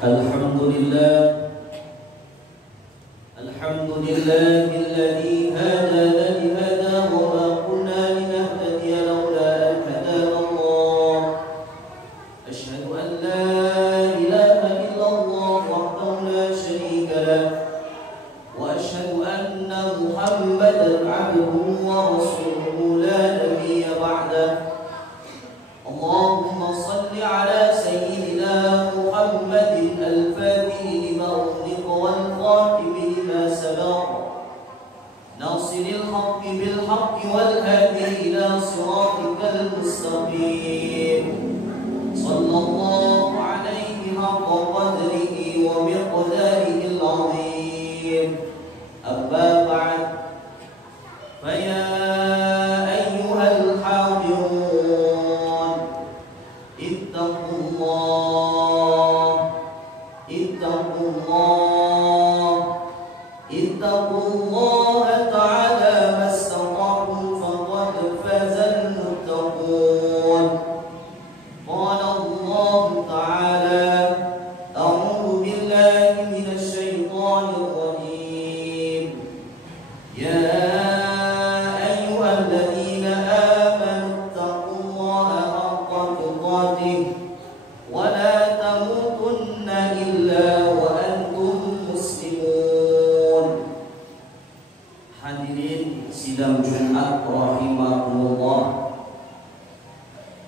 Alhamdulillah, alhamdulillahilladzi hadana lihada wa ma kunna linahtadiya laula an hadana Allah. Asyhadu an la ilaha illallah wahdahu la syarika lah wa asyhadu anna Muhammadan abduhu wa rasuluhu la nabiyya ba'dah. Allahumma salli ala sayyidina Muhammadin al-Fatih lima ughliqa wal khatim lima sabaqa nasiril haqqi bil haqqi wal hadi ila siratikal mustaqim sallallahu alaihi haqqa qadrihi wa miqdarihi al-azim. Amma ba'd, fa ya ayyuhal hadirun ittaqullaha ta'ala mastata'tum faqad fazal muttaqun. Qala Allah ta'ala, a'udzu billahi minasy syaithanir rajim. Ya ayyuhalladzina amanu ittaqullaha haqqa tuqatih wa la tamutunna illa wa antum muslimun. Hadirin sidang Jumat rahimakumullah,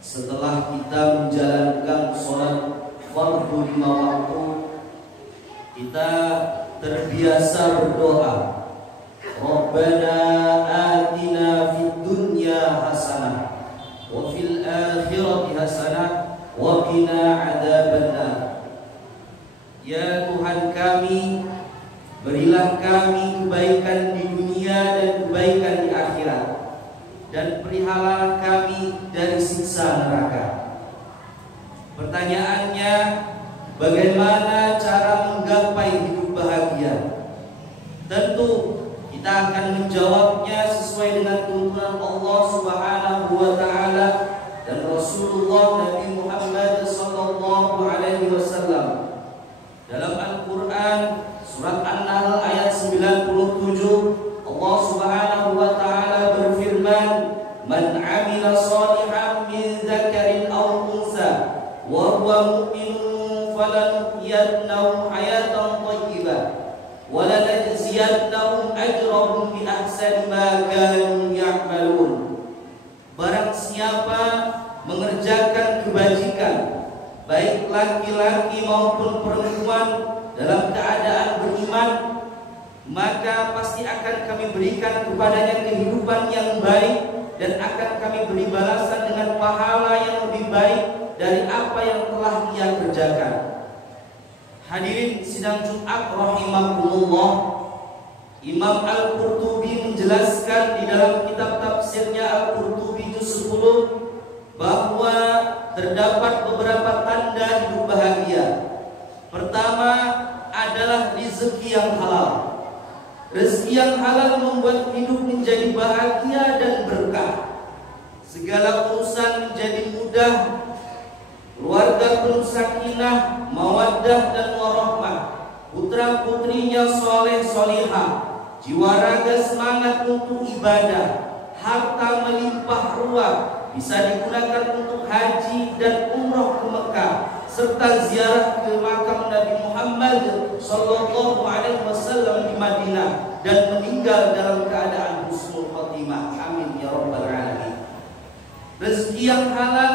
setelah kita menjalankan sholat fardu 5 waktu, kita terbiasa berdoa, Rabbana atina fid dunya hasanah wa fil akhirati hasanah wa qina adzabannar. Ya Tuhan kami, berilah kami kebaikan di dunia dan kebaikan di akhirat, dan perihalalah kami dari siksa neraka. Pertanyaannya, bagaimana cara menggapai hidup bahagia? Tentu kita akan menjawabnya sesuai dengan tuntunan Allah Subhanahu wa taala dan Rasulullah Nabi Muhammad sallallahu alaihi wasallam. Dalam Al-Qur'an surat An-Nahl ayat 97, Allah Subhanahu wa taala berfirman, "Man 'amila shalihan min dzakarin aw unsa wa huwa mu'minun falanuhyiyannahu hayatan thayyibah wa lanajziyannahum ajrahum bi ahsani ma kanu ya'malun." Barang siapa mengerjakan kebajikan, baik laki-laki maupun perempuan, dalam keadaan beriman, maka pasti akan kami berikan kepadanya kehidupan yang baik dan akan kami beri balasan dengan pahala yang lebih baik dari apa yang telah ia kerjakan. Hadirin sidang Jumat rahimakumullah, Imam Al-Qurtubi menjelaskan di dalam kitab tafsirnya Al-Qurtubi juz 10 bahwa terdapat beberapa tanda hidup bahagia. Pertama adalah rezeki yang halal. Rezeki yang halal membuat hidup menjadi bahagia dan berkah. Segala urusan menjadi mudah. Keluarga penuh sakinah, mawaddah dan warahmah. Putra-putrinya soleh solihah. Jiwa raga semangat untuk ibadah. Harta melimpah ruah, bisa digunakan untuk haji dan umroh ke Mekah, serta ziarah ke makam Nabi Muhammad sallallahu alaihi wasallam di Madinah, dan meninggal dalam keadaan husnul khotimah. Amin ya rabbal alamin. Rezeki yang halal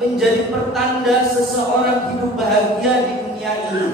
menjadi pertanda seseorang hidup bahagia di dunia ini.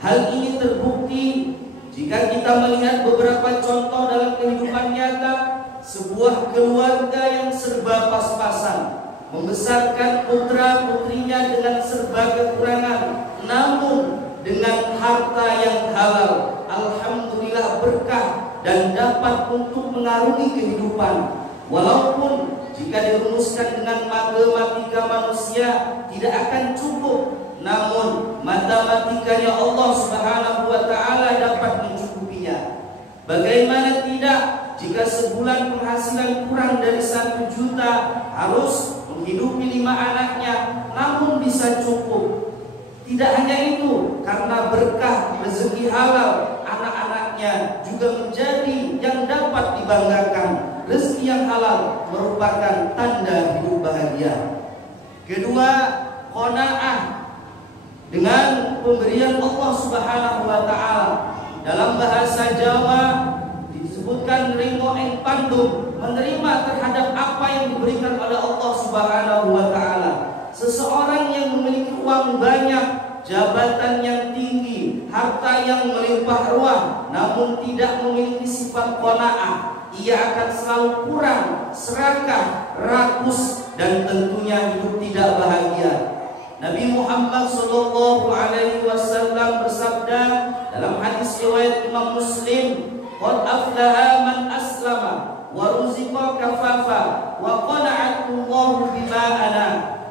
Hal ini terbukti jika kita melihat beberapa contoh dalam kehidupan nyata. Sebuah keluarga yang serba pas-pasan membesarkan putra-putrinya dengan serba kekurangan, namun dengan harta yang halal, alhamdulillah berkah dan dapat untuk mengarungi kehidupan. Walaupun jika dirumuskan dengan matematika manusia tidak akan cukup, namun matematikanya Allah Subhanahu wa taala dapat mencukupinya. Bagaimana tidak jika sebulan penghasilan kurang dari 1 juta, harus menghidupi 5 anaknya, namun bisa cukup. Tidak hanya itu, karena berkah rezeki halal, anak-anaknya juga menjadi yang dapat dibanggakan. Rezeki yang halal merupakan tanda hidup bahagia. Kedua, qanaah dengan pemberian Allah Subhanahu wa taala. Dalam bahasa Jawa disebutkan rimo ing pandum, menerima terhadap apa yang diberikan oleh Allah Subhanahu wa taala. Seseorang yang memiliki uang banyak, jabatan yang tinggi, harta yang melimpah ruah, namun tidak memiliki sifat qanaah, ia akan selalu kurang, serakah, rakus, dan tentunya hidup tidak bahagia. Nabi Muhammad sallallahu alaihi wasallam bersabda dalam hadis riwayat Imam Muslim, "Qad aflaha man aslama wa ruziqa kafafa wa qana'ahu Allahu bima ana."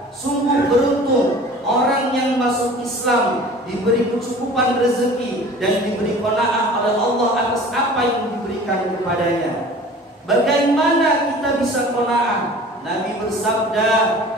Sungguh beruntung orang yang masuk Islam, diberi kecukupan rezeki dan diberi qanaah oleh Allah atas apa yang diberikan kepadanya. Bagaimana kita bisa qanaah? Nabi bersabda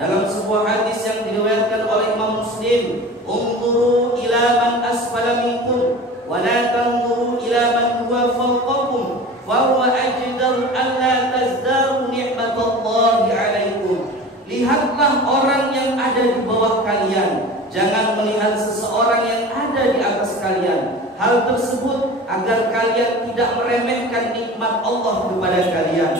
dalam sebuah hadis yang diriwayatkan oleh Imam Muslim, "Unzuru ila man asfala minkum wa la tanzuru ila man huwa fawqakum, fa huwa ajdaru an la tazdaru ni'matallahi 'alaikum." Lihatlah orang yang ada di bawah kalian, jangan melihat seseorang yang ada di atas kalian. Hal tersebut agar kalian tidak meremehkan nikmat Allah kepada kalian.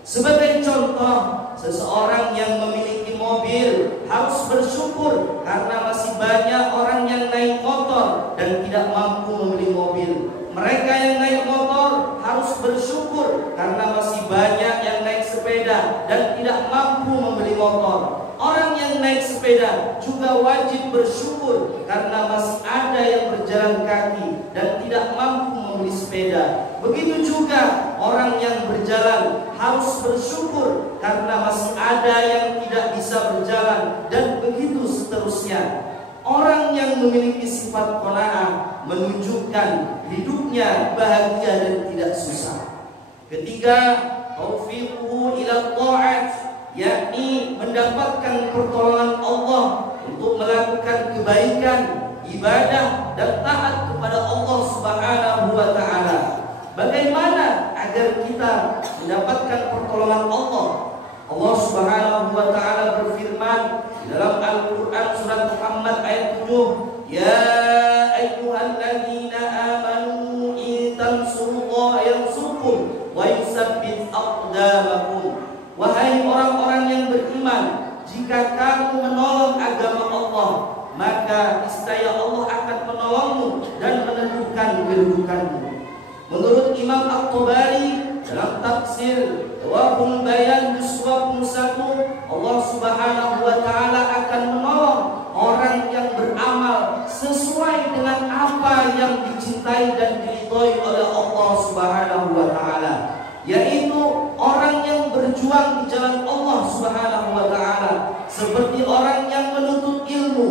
Sebagai contoh, seseorang yang memiliki mobil harus bersyukur karena masih banyak orang yang naik motor dan tidak mampu membeli mobil. Mereka yang naik motor harus bersyukur karena masih banyak yang naik sepeda dan tidak mampu membeli motor. Orang yang naik sepeda juga wajib bersyukur karena masih ada yang berjalan kaki dan tidak mampu membeli sepeda. Begitu juga orang yang berjalan harus bersyukur karena masih ada yang tidak bisa berjalan, dan begitu seterusnya. Orang yang memiliki sifat qanaah menunjukkan hidupnya bahagia dan tidak susah. Ketiga, taufiquhu ila ta'at, yakni mendapatkan pertolongan Allah untuk melakukan kebaikan, ibadah dan taat kepada Allah Subhanahu wa taala. Bagaimana agar kita mendapatkan pertolongan Allah? Allah Subhanahu wa taala berfirman dalam Al-Qur'an surat Muhammad ayat 7, "Ya ayyuhalladzina amanu in tansurullaha yansurkum wa yusabbit aqdamakum." Wahai orang-orang yang beriman, jika kamu menolong agama Allah, maka niscaya Allah akan menolongmu dan meneguhkan kedudukanmu. Menurut Imam At-Tabari dalam tafsir Tawaful Bayan juz 21, Allah Subhanahu wa taala akan menolong orang yang beramal sesuai dengan apa yang dicintai dan diridhoi oleh Allah Subhanahu wa taala, yaitu orang yang berjuang di jalan Allah Subhanahu wa taala, seperti orang yang menuntut ilmu,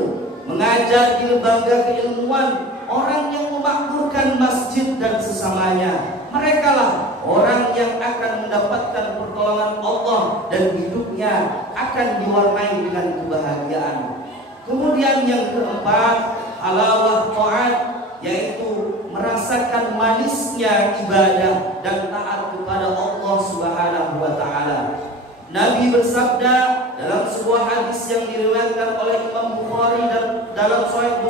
mengajar di lembaga keilmuan, orang yang memakmurkan masjid dan sesamanya. Mereka lah orang yang akan mendapatkan pertolongan Allah dan hidupnya akan diwarnai dengan kebahagiaan. Kemudian yang keempat, halawah ta'at, yaitu merasakan manisnya ibadah dan taat kepada Allah Subhanahu wa taala. Nabi bersabda dalam sebuah hadis yang diriwayatkan oleh Imam Bukhari dan dalam Sahih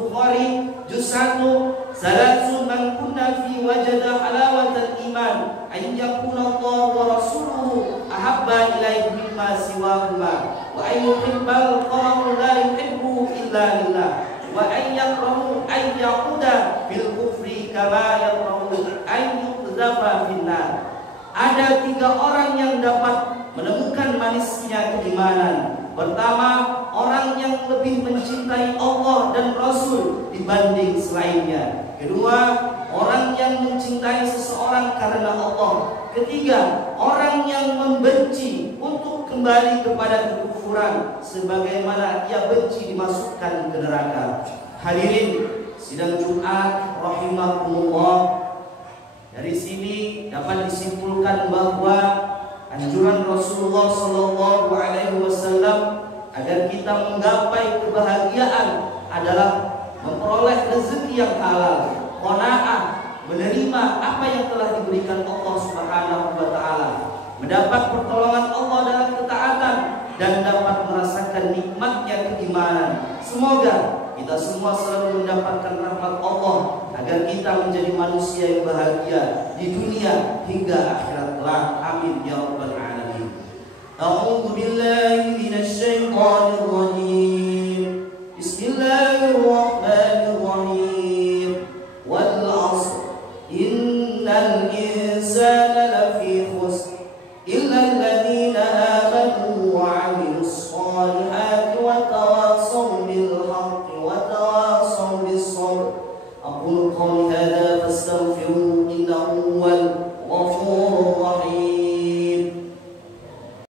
Bukhari juz 1, "Salasun man kunna fi wajada halawatal iman, ay yakuna Allah wa rasuluhu ahabba ilaihi mimma siwahuma, wa ay yuhibbal qawm la yuhibbu illa lillah, wa ay yakrahu ay yaquda fil kufri kama yakrahu ay yuqdhafa finnar." Ada 3 orang yang dapat menemukan manisnya keimanan. Pertama, orang yang lebih mencintai Allah dan Rasul dibanding selainnya. Kedua, orang yang mencintai seseorang karena Allah. Ketiga, orang yang membenci untuk kembali kepada kekufuran sebagaimana ia benci dimasukkan ke neraka. Hadirin sidang Jumat rahimakumullah, dari sini dapat disimpulkan bahwa anjuran Rasulullah SAW agar kita menggapai kebahagiaan adalah memperoleh rezeki yang halal, qanaah, menerima apa yang telah diberikan Allah Subhanahu wa taala, mendapat pertolongan Allah dalam ketaatan dan dapat merasakan nikmatnya keimanan. Semoga kita semua selalu mendapatkan rahmat Allah agar kita menjadi manusia yang bahagia di dunia hingga akhirat kelak. Amin ya rabbal alamin. A'udzu billahi minasy syaithanir